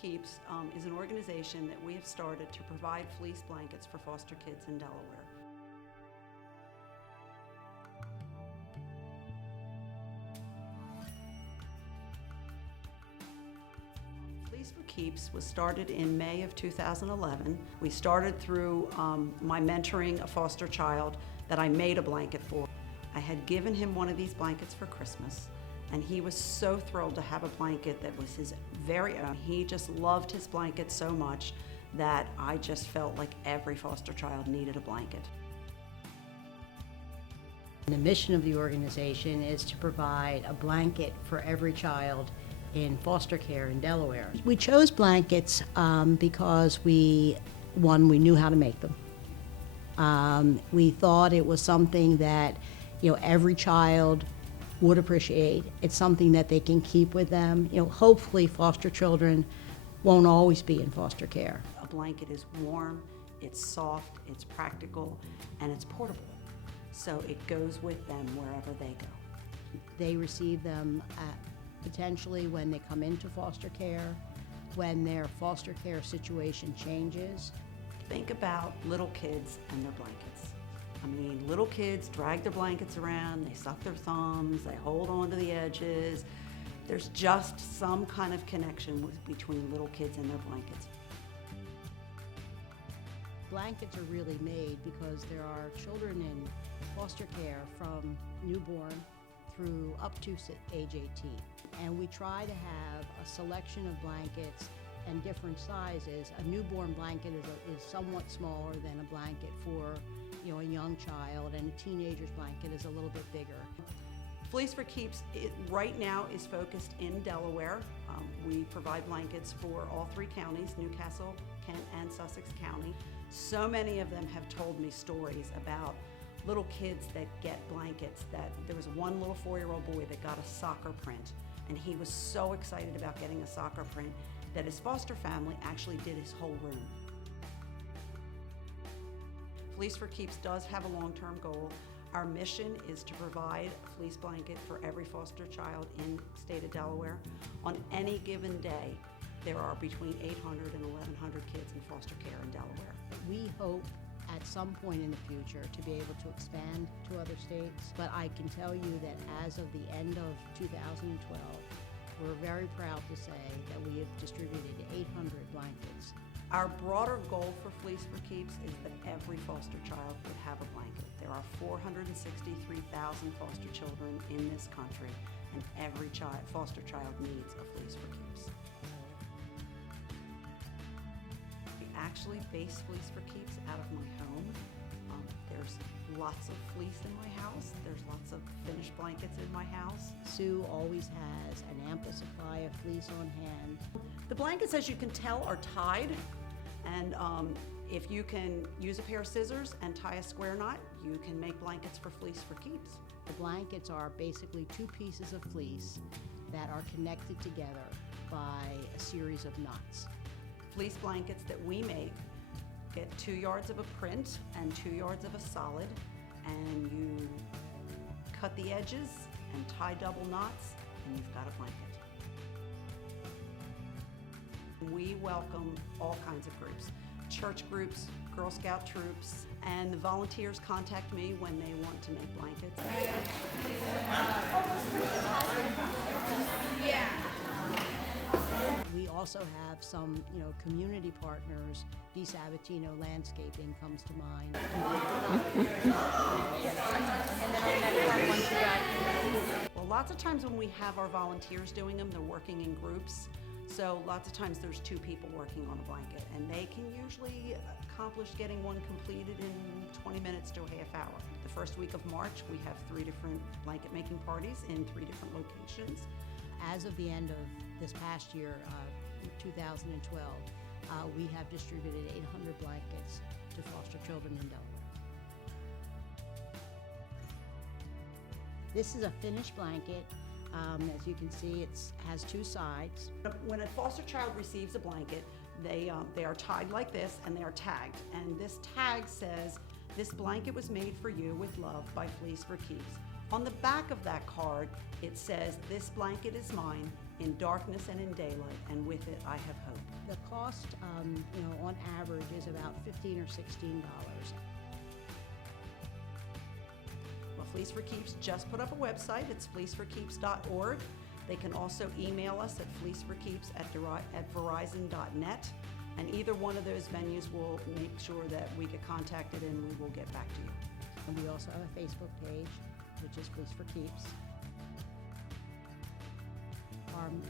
Keeps is an organization that we have started to provide fleece blankets for foster kids in Delaware. Fleece For Keeps was started in May of 2011. We started through my mentoring a foster child that I made a blanket for. I had given him one of these blankets for Christmas, and he was so thrilled to have a blanket that was his very own. He just loved his blanket so much that I just felt like every foster child needed a blanket. The mission of the organization is to provide a blanket for every child in foster care in Delaware. We chose blankets because we knew how to make them. We thought it was something that every child would appreciate. It's something that they can keep with them. Hopefully foster children won't always be in foster care. A blanket is warm, it's soft, it's practical, and it's portable. So it goes with them wherever they go. They receive them potentially when they come into foster care, when their foster care situation changes. Think about little kids and their blankets. I mean, little kids drag their blankets around, they suck their thumbs, they hold on to the edges. There's just some kind of connection between little kids and their blankets. Blankets are really made because there are children in foster care from newborn through up to age 18. And we try to have a selection of blankets and different sizes. A newborn blanket is somewhat smaller than a blanket for a young child, and a teenager's blanket is a little bit bigger. Fleece For Keeps right now is focused in Delaware. We provide blankets for all 3 counties, Newcastle, Kent, and Sussex County. So many of them have told me stories about little kids that get blankets. That there was one little 4-year-old boy that got a soccer print, and he was so excited about getting a soccer print that his foster family actually did his whole room. Fleece For Keeps does have a long-term goal. Our mission is to provide a fleece blanket for every foster child in the state of Delaware. On any given day, there are between 800 and 1,100 kids in foster care in Delaware. We hope at some point in the future to be able to expand to other states, but I can tell you that as of the end of 2012, we're very proud to say that we have distributed 800 blankets. Our broader goal for Fleece For Keeps is that every foster child would have a blanket. There are 463,000 foster children in this country, and every foster child needs a Fleece For Keeps. We actually base Fleece For Keeps out of my home. There's lots of fleece in my house. There's lots of finished blankets in my house. Sue always has an ample supply of fleece on hand. The blankets, as you can tell, are tied, and if you can use a pair of scissors and tie a square knot, you can make blankets for Fleece For Keeps. The blankets are basically 2 pieces of fleece that are connected together by a series of knots. Fleece blankets that we make get 2 yards of a print and 2 yards of a solid, and you cut the edges and tie double knots, and you've got a blanket. We welcome all kinds of groups, church groups, Girl Scout troops, and the volunteers contact me when they want to make blankets. We also have some, community partners. Di Sabatino Landscaping comes to mind. Well, lots of times when we have our volunteers doing them, they're working in groups. So lots of times there's 2 people working on a blanket, and they can usually accomplish getting one completed in 20 minutes to a half hour. The first week of March, we have 3 different blanket making parties in 3 different locations. As of the end of this past year, 2012, we have distributed 800 blankets to foster children in Delaware. This is a finished blanket. As you can see, it has 2 sides. When a foster child receives a blanket, they are tied like this, and they are tagged. And this tag says, "This blanket was made for you with love by Fleece For Keeps." On the back of that card, it says, "This blanket is mine. in darkness and in daylight, and with it I have hope. The cost, on average is about $15 or $16. Well, Fleece for Keeps just put up a website. It's fleeceforkeeps.org. They can also email us at fleeceforkeeps@verizon.net, and either one of those venues will make sure that we get contacted and we will get back to you. And we also have a Facebook page, which is Fleece for Keeps.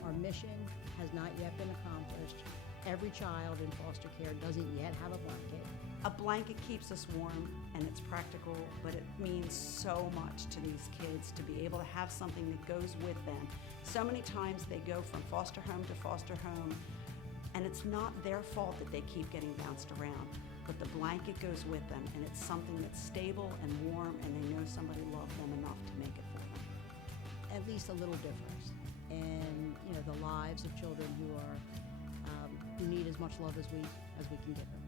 Our mission has not yet been accomplished. Every child in foster care doesn't yet have a blanket. A blanket keeps us warm, and it's practical, but it means so much to these kids to be able to have something that goes with them. So many times they go from foster home to foster home, and it's not their fault that they keep getting bounced around, but the blanket goes with them, and it's something that's stable and warm, and they know somebody loved them enough to make it for them. At least a little difference in the lives of children who need as much love as we can give them.